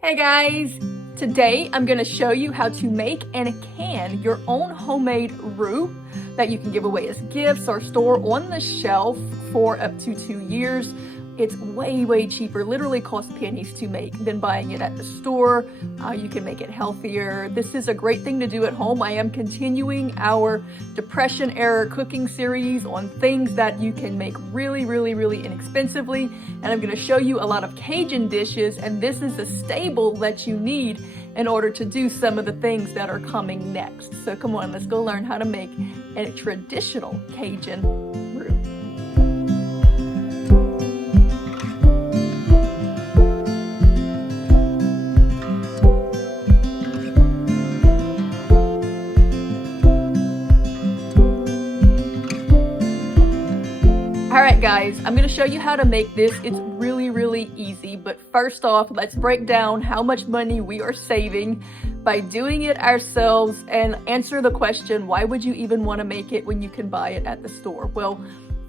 Hey guys! Today I'm going to show you how to make and can your own homemade roux that you can give away as gifts or store on the shelf for up to 2 years. It's way cheaper, literally costs pennies to make than buying it at the store. You can make it healthier. This is a great thing to do at home. I am continuing our Depression era cooking series on things that you can make really inexpensively. And I'm going to show you a lot of Cajun dishes, and this is a staple that you need in order to do some of the things that are coming next. So come on, let's go learn how to make a traditional Cajun roux. Alright guys, I'm going to show you how to make this. It's really easy, but first off, let's break down how much money we are saving by doing it ourselves and answer the question, why would you even want to make it when you can buy it at the store? Well,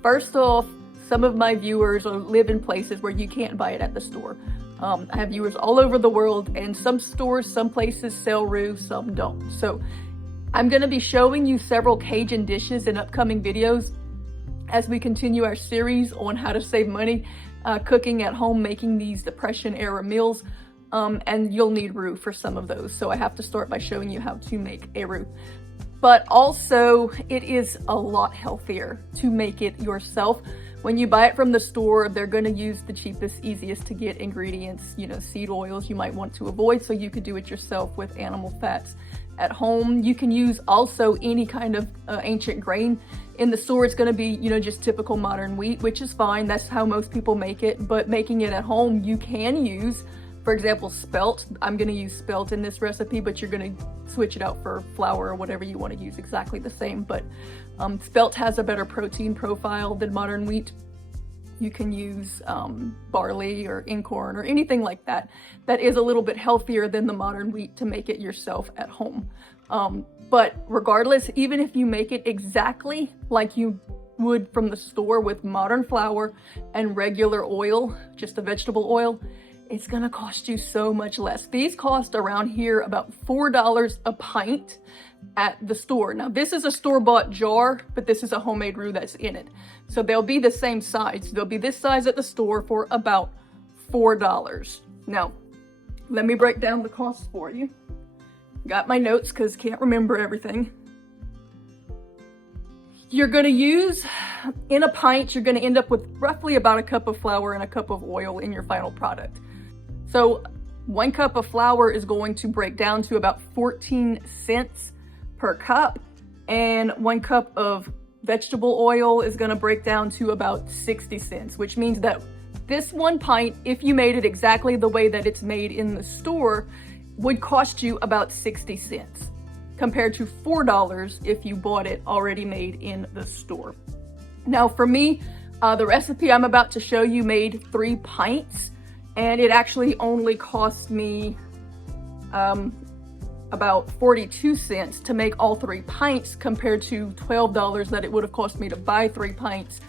first off, some of my viewers live in places where you can't buy it at the store. I have viewers all over the world, and some stores, some places sell roux, some don't. So I'm going to be showing you several Cajun dishes in upcoming videos as we continue our series on how to save money cooking at home, making these Depression era meals, and you'll need roux for some of those. So I have to start by showing you how to make a roux. But also, it is a lot healthier to make it yourself. When you buy it from the store, they're going to use the cheapest, easiest to get ingredients, seed oils you might want to avoid, so you could do it yourself with animal fats. At home, you can use also any kind of ancient grain. In the store, it's going to be, just typical modern wheat, which is fine. That's how most people make it. But making it at home, you can use, for example, spelt. I'm going to use spelt in this recipe, but you're going to switch it out for flour or whatever you want to use, exactly the same. But spelt has a better protein profile than modern wheat. You can use barley or incorn or anything like that that is a little bit healthier than the modern wheat to make it yourself at home. But regardless, even if you make it exactly like you would from the store with modern flour and regular oil, just a vegetable oil, it's gonna cost you so much less. These cost around here about $4 a pint at the store. Now this is a store-bought jar, but this is a homemade roux that's in it. So they'll be the same size. They'll be this size at the store for about $4. Now, let me break down the costs for you. Got my notes because can't remember everything. You're going to use, in a pint, you're going to end up with roughly about a cup of flour and a cup of oil in your final product. So 1 cup of flour is going to break down to about 14 cents per cup, and 1 cup of vegetable oil is going to break down to about 60 cents, which means that this 1 pint, if you made it exactly the way that it's made in the store, would cost you about 60 cents compared to $4 if you bought it already made in the store. Now for me, the recipe I'm about to show you made 3 pints, and it actually only cost me about 42 cents to make all 3 pints compared to $12 that it would have cost me to buy 3 pints,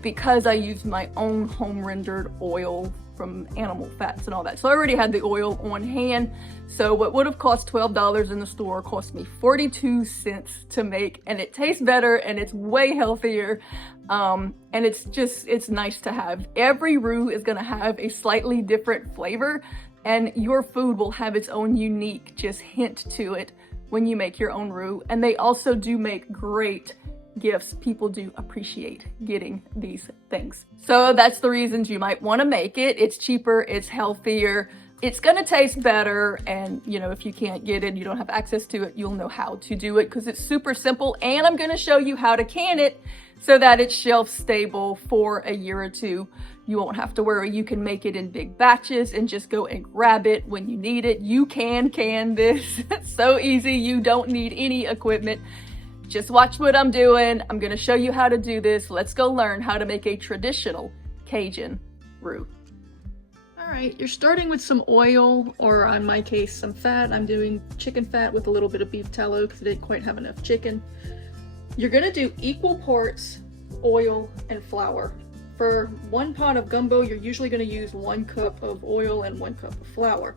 because I used my own home rendered oil from animal fats and all that. So I already had the oil on hand. So what would have cost $12 in the store cost me 42 cents to make, and it tastes better and it's way healthier. And it's nice to have. Every roux is gonna have a slightly different flavor, and your food will have its own unique just hint to it when you make your own roux. And they also do make great gifts. People do appreciate getting these things. So that's the reasons you might want to make it. It's cheaper, it's healthier, it's gonna taste better, and if you can't get it, you don't have access to it, you'll know how to do it because it's super simple. And I'm gonna show you how to can it so that it's shelf stable for a year or 2. You won't have to worry. You can make it in big batches and just go and grab it when you need it. You can this. It's so easy. You don't need any equipment. Just watch what I'm doing. I'm going to show you how to do this. Let's go learn how to make a traditional Cajun roux. All right, you're starting with some oil, or in my case, some fat. I'm doing chicken fat with a little bit of beef tallow because I didn't quite have enough chicken. You're going to do equal parts oil and flour. For 1 pot of gumbo, you're usually going to use 1 cup of oil and 1 cup of flour.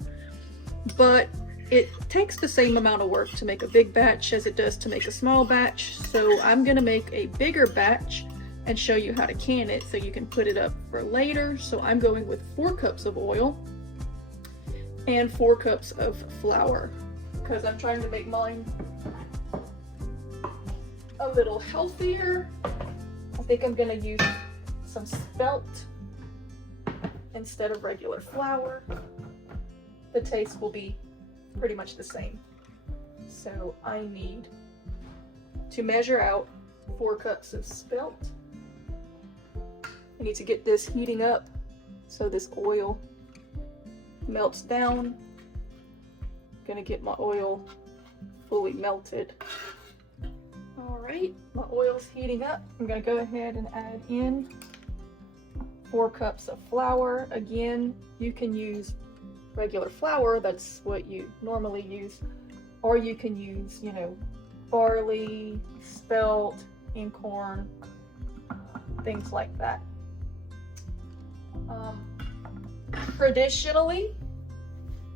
but it takes the same amount of work to make a big batch as it does to make a small batch. So I'm gonna make a bigger batch and show you how to can it so you can put it up for later. So I'm going with 4 cups of oil and 4 cups of flour because I'm trying to make mine a little healthier. I think I'm gonna use some spelt instead of regular flour. The taste will be pretty much the same. So I need to measure out 4 cups of spelt. I need to get this heating up so this oil melts down. I'm gonna get my oil fully melted. All right, my oil's heating up. I'm gonna go ahead and add in 4 cups of flour. Again, you can use regular flour, that's what you normally use, or you can use, you know, barley, spelt, incorn, things like that. Traditionally,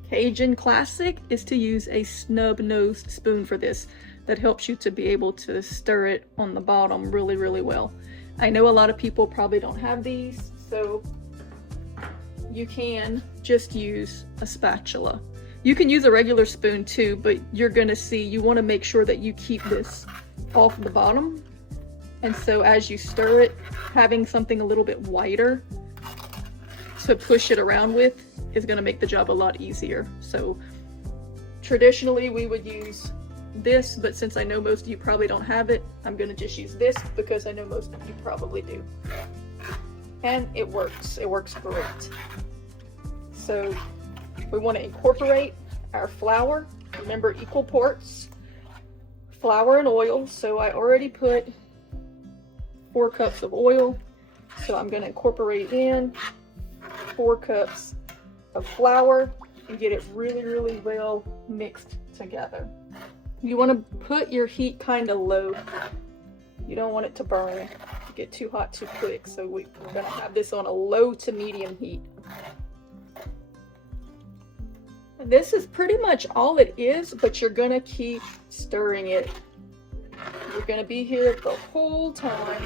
Cajun classic is to use a snub-nosed spoon for this. That helps you to be able to stir it on the bottom really, really well. I know a lot of people probably don't have these, so you can just use a spatula. You can use a regular spoon too, but you're gonna see you wanna make sure that you keep this off the bottom. And so as you stir it, having something a little bit wider to push it around with is gonna make the job a lot easier. So traditionally we would use this, but since I know most of you probably don't have it, I'm gonna just use this because I know most of you probably do. And it works great. So we wanna incorporate our flour. Remember, equal parts, flour and oil. So I already put 4 cups of oil. So I'm gonna incorporate in 4 cups of flour and get it really, really well mixed together. You want to put your heat kind of low. You don't want it to burn, to get too hot too quick. So we're going to have this on a low to medium heat. And this is pretty much all it is, but you're going to keep stirring it. You're going to be here the whole time.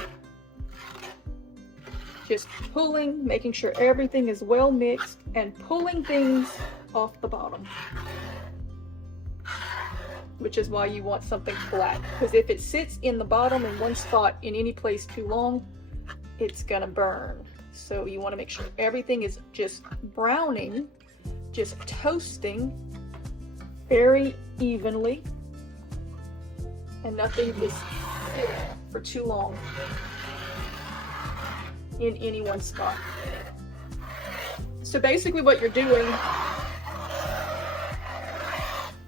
Just pulling, making sure everything is well mixed, and pulling things off the bottom. Which is why you want something flat, because if it sits in the bottom in one spot in any place too long, it's gonna burn. So you want to make sure everything is just browning, just toasting very evenly, and nothing is sitting for too long in any one spot. So basically what you're doing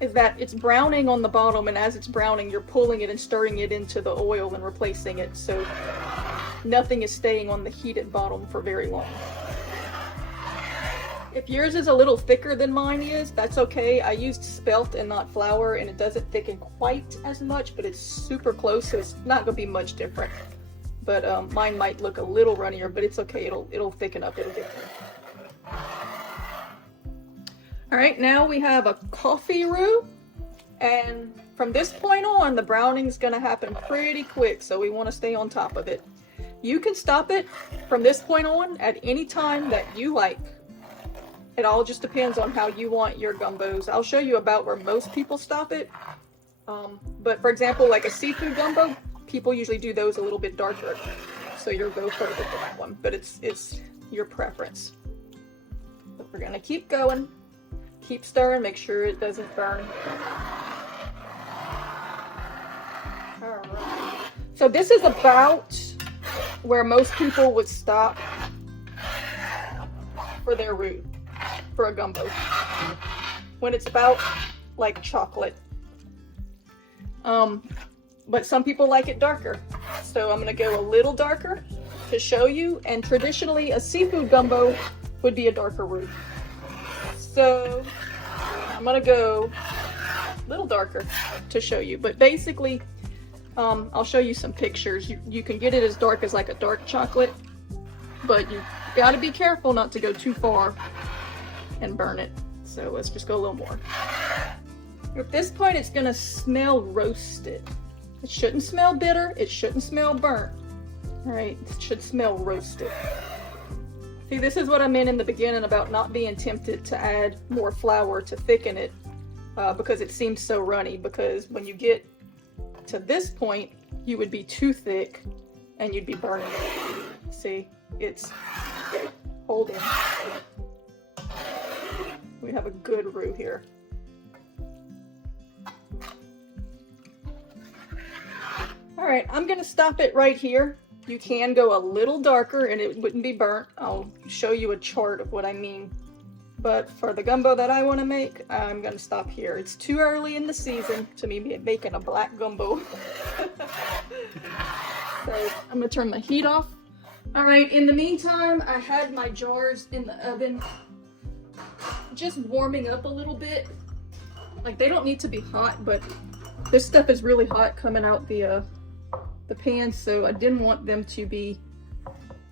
is that it's browning on the bottom, and as it's browning, you're pulling it and stirring it into the oil and replacing it, so nothing is staying on the heated bottom for very long. If yours is a little thicker than mine is, that's okay. I used spelt and not flour, and it doesn't thicken quite as much, but it's super close, so it's not gonna be much different. But mine might look a little runnier, but it's okay. It'll thicken up. It'll get there. All right, now we have a coffee roux, and from this point on, the browning's gonna happen pretty quick, so we want to stay on top of it. You can stop it from this point on at any time that you like. It all just depends on how you want your gumbos. I'll show you about where most people stop it. But for example, like a seafood gumbo, people usually do those a little bit darker, so you'll go further for that one, but it's your preference. But we're gonna keep going, keep stirring, make sure it doesn't burn. All right, so this is about where most people would stop for their roux, for a gumbo, when it's about like chocolate. But some people like it darker, so I'm gonna go a little darker to show you. And traditionally, a seafood gumbo would be a darker roux. So I'm gonna go a little darker to show you. But basically, I'll show you some pictures. You can get it as dark as like a dark chocolate, but you gotta be careful not to go too far and burn it. So let's just go a little more. At this point, it's gonna smell roasted. It shouldn't smell bitter. It shouldn't smell burnt. All right, it should smell roasted. See, this is what I meant in the beginning about not being tempted to add more flour to thicken it because it seems so runny. Because when you get to this point, you would be too thick and you'd be burning it. See, it's holding. We have a good roux here. All right, I'm gonna stop it right here. You can go a little darker and it wouldn't be burnt. I'll show you a chart of what I mean. But for the gumbo that I want to make, I'm gonna stop here. It's too early in the season to be making a black gumbo. So I'm gonna turn my heat off. All right, in the meantime, I had my jars in the oven just warming up a little bit. Like, they don't need to be hot, but this stuff is really hot coming out the pan, so I didn't want them to be,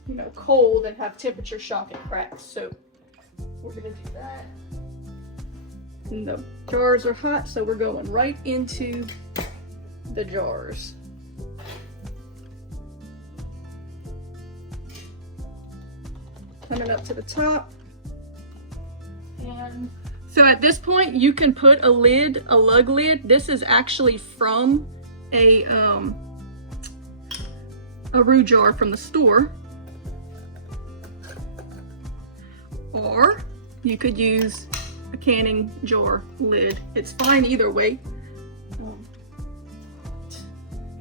you know, cold and have temperature shock and cracks. So we're gonna do that. And the jars are hot, so we're going right into the jars. Coming up to the top. And so at this point, you can put a lid, a lug lid. This is actually from a roux jar from the store. Or you could use a canning jar lid. It's fine either way.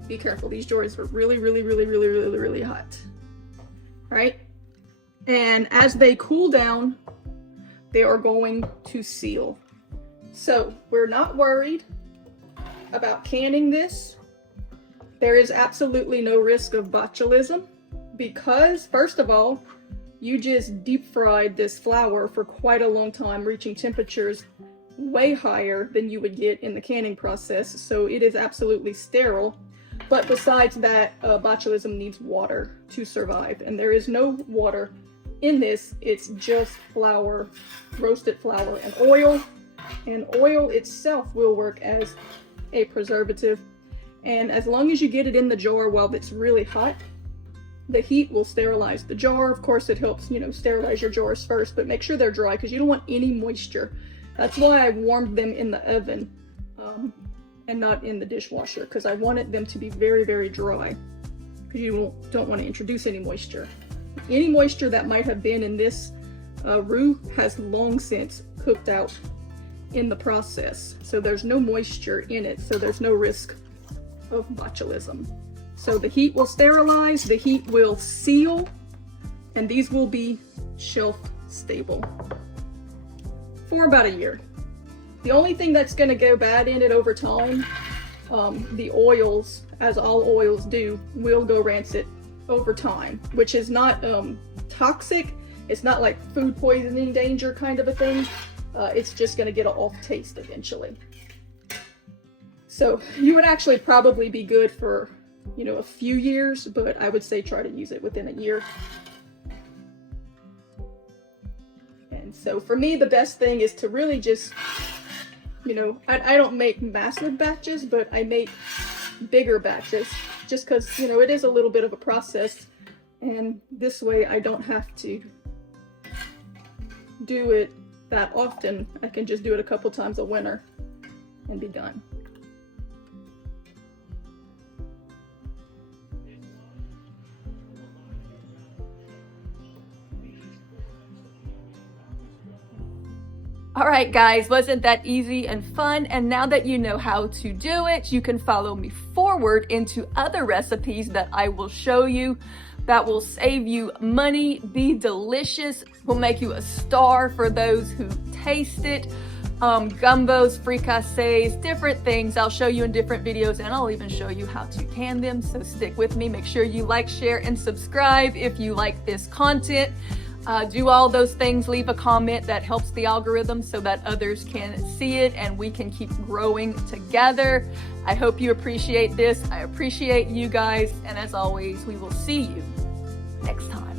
Be careful, these jars are really hot. Right? And as they cool down, they are going to seal. So we're not worried about canning this. There is absolutely no risk of botulism because, first of all, you just deep fried this flour for quite a long time, reaching temperatures way higher than you would get in the canning process. So it is absolutely sterile. But besides that, botulism needs water to survive, and there is no water in this. It's just flour, roasted flour and oil itself will work as a preservative. And as long as you get it in the jar while it's really hot, the heat will sterilize the jar. Of course, it helps, you know, sterilize your jars first, but make sure they're dry because you don't want any moisture. That's why I warmed them in the oven and not in the dishwasher, because I wanted them to be very dry, because you don't want to introduce any moisture. Any moisture that might have been in this roux has long since cooked out in the process. So there's no moisture in it, so there's no risk of botulism. So the heat will sterilize, the heat will seal, and these will be shelf stable for about a year. The only thing that's going to go bad in it over time, the oils, as all oils do, will go rancid over time, which is not toxic. It's not like food poisoning danger kind of a thing. It's just going to get an off taste eventually. So you would actually probably be good for, you know, a few years, but I would say try to use it within a year. And so for me, the best thing is to really just, you know, I don't make massive batches, but I make bigger batches just because, you know, it is a little bit of a process, and this way I don't have to do it that often. I can just do it a couple times a winter and be done. All right, guys, wasn't that easy and fun? And now that you know how to do it, you can follow me forward into other recipes that I will show you that will save you money, be delicious, will make you a star for those who taste it. Gumbos, fricassees, different things I'll show you in different videos, and I'll even show you how to can them. So stick with me. Make sure you like, share, and subscribe if you like this content. Do all those things, leave a comment that helps the algorithm so that others can see it and we can keep growing together. I hope you appreciate this. I appreciate you guys. And as always, we will see you next time.